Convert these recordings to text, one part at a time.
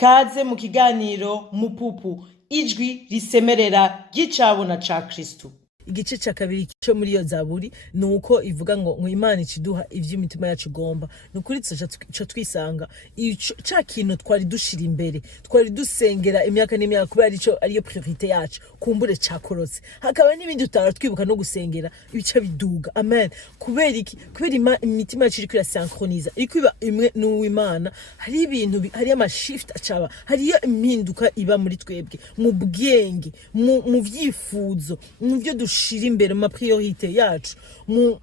Kaze mu kiganiro Mupupu, ijwi risemerera ry'icabona ca Kristo. Igice ca kabiri cyo muri iyo zaburi nuko ivuga ngo Imana ikiduha ivy'imitima yacu igomba. Nukuri cyo twisanga ca kintu twari dushira imbere, twari dusengera imyaka n'imyaka kubera ico ariyo priorite yacu, kumbure cakorotse. Hakaba n'ibindi tutara twibuka no gusengera ibice biduga. Amen. Kubera iki? Kubera imitima yacu iriko irasynchroniza, iriko iba imwe n'Uwimana. Hari ibintu, hari amashift acaba, hari impinduka iba muri twebwe, mu bwenge, mu vyifuzo, mu byo dushira imbere mu priorite yacu.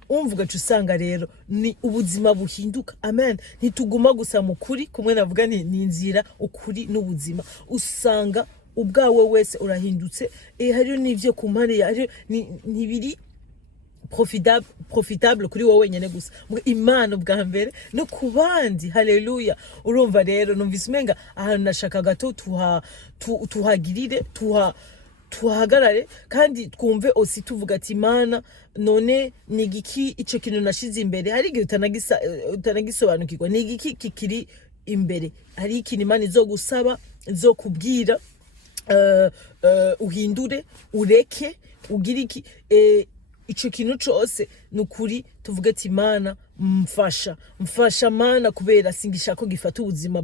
Umvuga usanga rero ni ubuzima buhinduka. Amen. Ntituguma gusa mu kuri, kumwe navuga ni inzira, ukuri n'ubuzima. Usanga ubwawe wese urahindutse. Hariyo n'ivyo kumpare, hariyo nibiri profitable kuri wowe nyene gusa, Imana bwa mbere no kubandi. Haleluya. Urumva rero numvise umenga ahantu nashaka gato tuhagirire, tuhagarare kandi twumve osi tuvuga ati Imana none ni igiki ico kintu nashize imbere. Hari igihe utanagisobanukirwa ni igiki kikiri imbere. Hari ikintu Imana izogusaba, izokubwira uhindure, ureke, ugira iki ico kintu cose. Nukuri tuvuga ati Imana mfasha Mana, kubera singisha ko gifata ubuzima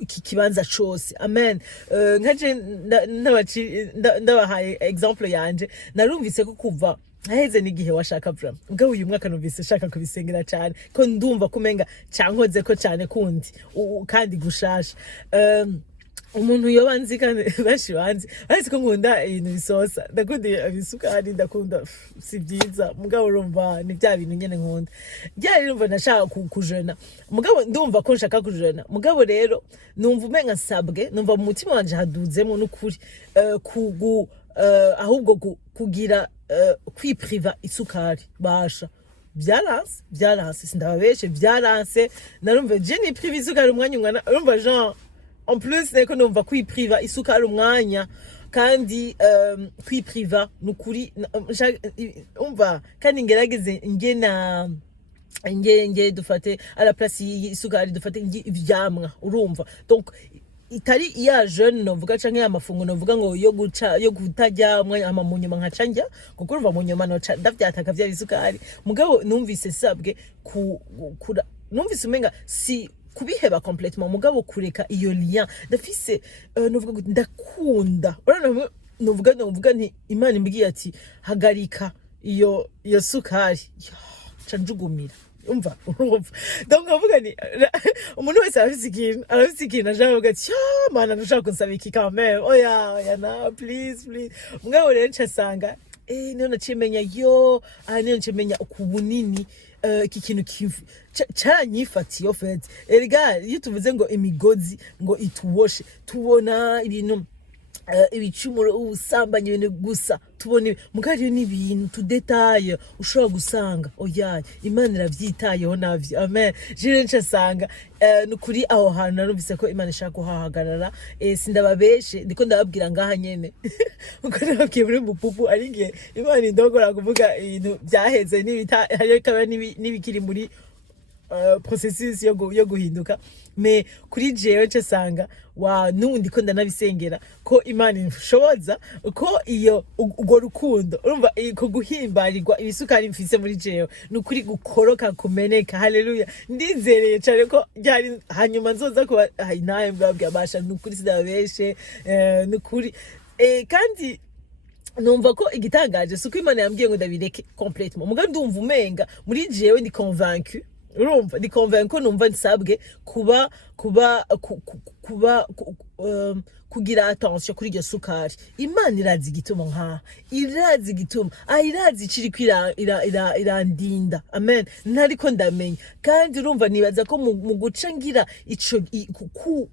iki kibanza cose. Amen. Nkaje ndabahaye example yanje, narumvise ko kuva haheze n'igihe washaka bra ubwo uyu mwaka numvise shaka kubisengera cyane ko ndumva kumenga cyankoze ko cyane kundi kandi gushasha. Umuntu yobanzi kandi bashi banzi ariko ko nkunda ibintu bisosa, ndakunda ibisukari, ndakunda si byiza. Mugabo urumva ni bya bintu nyene nkunda, byari urumva nashaka kujena. Mugabo ndumva ko nshaka kujena. Mugabo rero numva umenga nsabwe, numva mu mutima wanje haduzemo n'ukuri ahubwo kugira kwipriva isukari basha. Byaranse sindababeshe, byaranse. Narumva je ni priva isukari umwanya umwana, urumva Jean. En plus niko numva kwipriva isukari umwanya, kandi kwipriva nukuri umva kandi ngerageze nge dufate à la place isukari dufate ivyamwa. Urumva donc itari ya jeune novuga canke amafungo novuga ngo yo kutajya mwanya amamunyuma nkaca njya, kuko urumva munyuma no ndavyataka vya isukari. Mugabo numvise sabwe numvise umenga si kubiheba complètement, mugabo kureka iyo lien ndafise. Novuga ndakunda novuga nti Imana imbwiye ati hagarika iyo sukari canjugumira. Umva donc avuga ni umuntu wese arafise ikintu ajavuga ati Mana nushaka kunsaba iki quand même, oya na please. Mugabo rero ncasanga niyo nacimenya niyo ncimenya ukubunini iki kintu cyanyifatiye ofete. Erega iyo tuvuze ngo imigozi ngo ituwoshe, tubona ibintu ibicumuro, ubusambanyi, ibintu gusa tubona mugari n'ibintu tudetaye ushobora gusanga oya Imana iravyitayeho navyo. Amen. Jire ncasanga nukuri aho hantu narumvise ko Imana ishaka kuhahagarara. Sindababeshe, ndiko ndababwira ngaha nyene uko nababwiye muri Mupupu ari ngiye Imana indogora kuvuga ibintu byaheze hariyo kaba n'ibikiri muri processus yo guhinduka. Me kuri jewe ncasanga nundi ko ndanabisengera ko Imana inshoboza ko iyo ugo rukundo, urumva ko guhimbarirwa ibisukari mfise muri jewe nukuri gukoroka kumeneka. Haleluya. Ndizereye cyane ko byari hanyuma nzoza kuba naye mbabwira basha nukuri sidabeshe nukuri. Kandi numva ko igitangaje suko Imana yambwiye ngo ndabireke complètement. Mugabo ndumva umenga muri jewe ndi convaincu. Urumva ndi convaincu, numva nsabwe kugira attention kuri iryo sukari. Imana irazi igituma irazi ikiri irandinda. Amen. Ntariko ndamenya kandi urumva nibaza ko mu guca ngira ico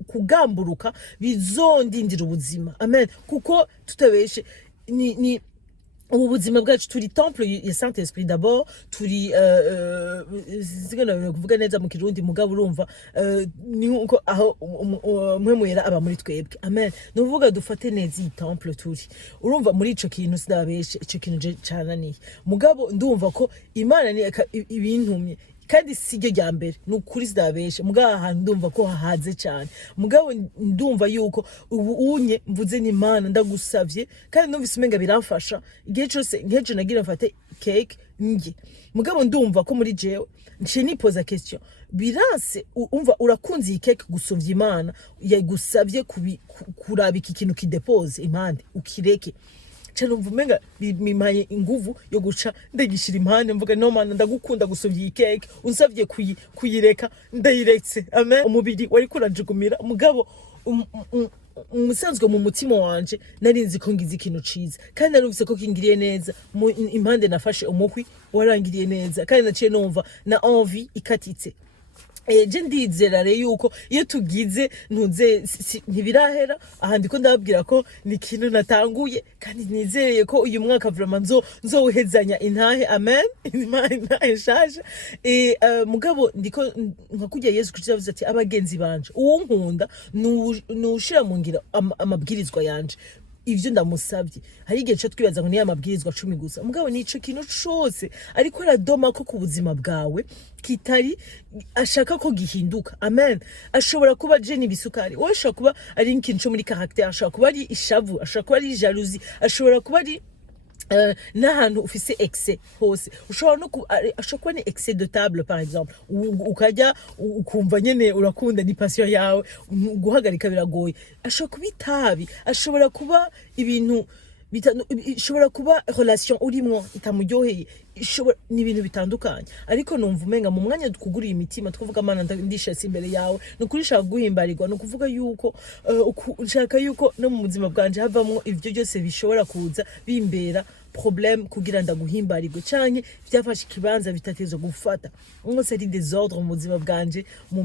kugamburuka bizondindira ubuzima. Amen. Kuko tutabeshe ni ubu buzima bwacu turi temple ya Saint Esprit d'abord, turi zigana kuvuga neza mu Kirundi. Mugabo urumva ni uko aho mwemuyera aba muri twebwe. Amen. Nuvuga dufate neza iyi temple turi. Urumva muri ico kintu sidabeshe, ico kintu je cananiye. Mugabo ndumva ko Imana ni ibintumye kandi siryo rya mbere nukuri sidabeshe mugabo ahantu ndumva ko hahaze cyane mugabo ndumva yuko ubu unye mvuze ni Imana ndagusavye kandi numvise umenga biramfasha igihe cyose nkeje nagira mfate cake nge mugabo ndumva ko muri jewe nce nipoza question biranse umva urakunze iyi cake gusovya Imana yagusavye kurabika ikintu kidepose impande ukireke cyane mvumenga bimaye inguvu yo guca ndagishira impande mvuga no Mana ndagukunda gusovya iyi cake unsavye kuyireka ndayiretse amen umubiri wari kurajugumira mugabo umusanzwe mu mutima wanje narinzi ko ngize ikintu ciza kandi narumvise ko kingiriye neza impande nafashe umuhwi warangiriye neza kandi naciye numva na envie ikatitse je ndizera rero yuko iyo tugize ntuze ntibirahera aha ndiko ndababwira ko ni ikintu natanguye kandi nizereye ko uyu mwaka vraiment nzowuhezanya intahe amen intahe shaje mugabo ndiko nka kujya Yesu Kristo yavuze ati abagenzi banje uwo nkunda nushira mu ngira amabwirizwa yanje ivyo ndamusavye hari igihe cyo twibaza ngo ni amabwirizwa 10 gusa mugabo nico kintu cyose ariko aradoma ko ku buzima bwawe kitari ashaka ko gihinduka amen ashobora kuba jeni bisukari wowe ashobora kuba ari ikintu cyo muri character ashobora kuba ari ishavu ashobora kuba ari jalousie ashobora kuba ari n'ahantu ufise excès hose ushobora no ashobora kuba ni excès de table par exemple ukajya ukumva nyene urakunda ni passion yawe guhagarika biragoye ashobora kuba itabi ashobora kuba ibintu ishobora kuba relation urimo itamuryoheye ni ibintu bitandukanye ariko numva umenga mu mwanya tukuguriye imitima tukuvuga Mana ndishase imbere yawe nukuri shaka guhimbarirwa no kuvuga yuko nshaka yuko no mu buzima bwanje havamwo ivyo byose bishobora kuza bimbera problème kugira ndaguhimbarirwe canke byafashe kibanza bitatezo gufata ngose ari désordre mu buzima bwanje mu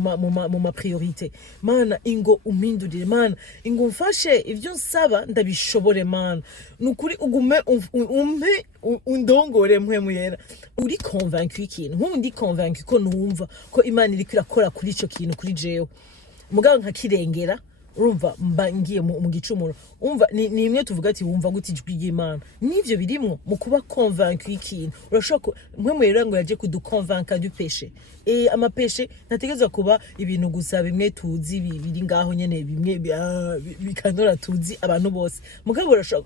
ma priorité Mana ingo umindurire Mana ingo mfashe ivyo nsaba ndabishobore Mana nukuri ugume umpe undongore mpwemu yera uri convaincu ikintu nkundi convaincu ko numva ko Imana iri kwirakora kuri ico kintu kuri jewe mugabo nkakirengera urumva mbangiye mu gicumuro umva ni imwe tuvuga ati wumva guti ijwi ry'Imana nivyo birimwo mu kuba convaincu ikintu urashaka mpwemu yera ngo yaje kuduconvaincre du péché amapeshe nategeza kuba ibintu gusa bimwe tuzi biri ngaho nyene bimwe bikanora tuzi abantu bose mugabo urashaka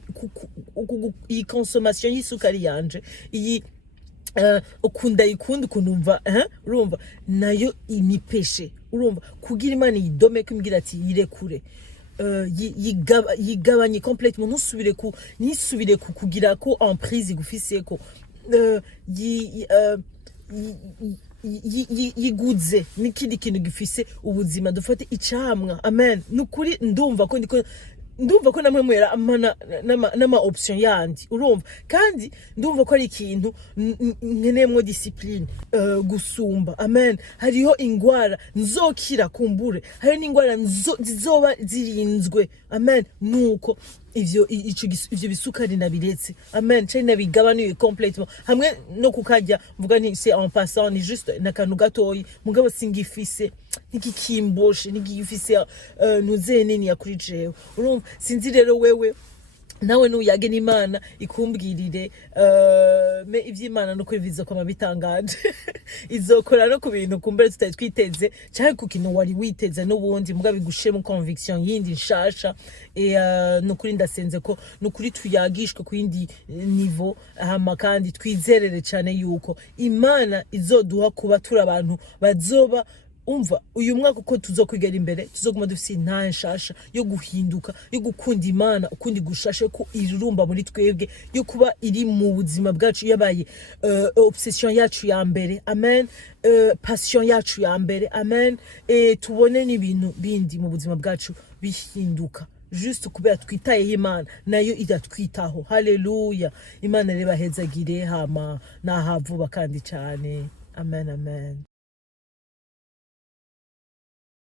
iyi consommation y'isukari yanje iyi ukunda ikunda kunumva urumva nayo imipeshe urumva kugira Imana yidome kumbwira ati yirekure yigabanye complètement nisubire kugira ko emprise gufise ko yiguze n'ikindi kintu gifise ubuzima dufate icamwa amen nukuri ndumva ko namwe mwera amana nama option yandi urumva kandi ndumva ko ari ikintu nkenemwo discipline gusumba amen hariho ingwara nzokira kumbure hari n'ingwara zizoba zirinzwe amen nuko ivyo bisukari nabiretse amen cyane nabigabanuye complètement hamwe no kukajya mvuga ni c'est en passant ni juste nakanu gatoyi mugabo singifise nikikimboshe nigifise nuzeneni yakuri jewe urumva sinzi rero wewe nawe nuyage n'Imana ikumbwirire me ivy'Imana no kwiviza kwa mabitangaje izokora no ku bintu kumbere tutari twiteze cyane ku kintu wari witeze n'ubundi mugabe gushe mu conviction yindi nshasha no kuri ndasenze ko no kuri tuyagishwe ku yindi niveau hama kandi twizerere cyane yuko Imana izoduha kuba turi abantu bazoba umva uyu mwaka uko tuzokwigera imbere tuzoguma dufise intahe nshasha yo guhinduka yo gukunda Imana ukundi gushashe ko irurumba muri twebwe yo kuba iri mu buzima bwacu yabaye obsession yacu ya mbere amen passion yacu ya mbere amen tubone n'ibintu bindi mu buzima bwacu bihinduka juste kubera twitaye Imana nayo idatwitaho haleluya Imana reba hezagire hama nahavuba kandi cyane amen amen.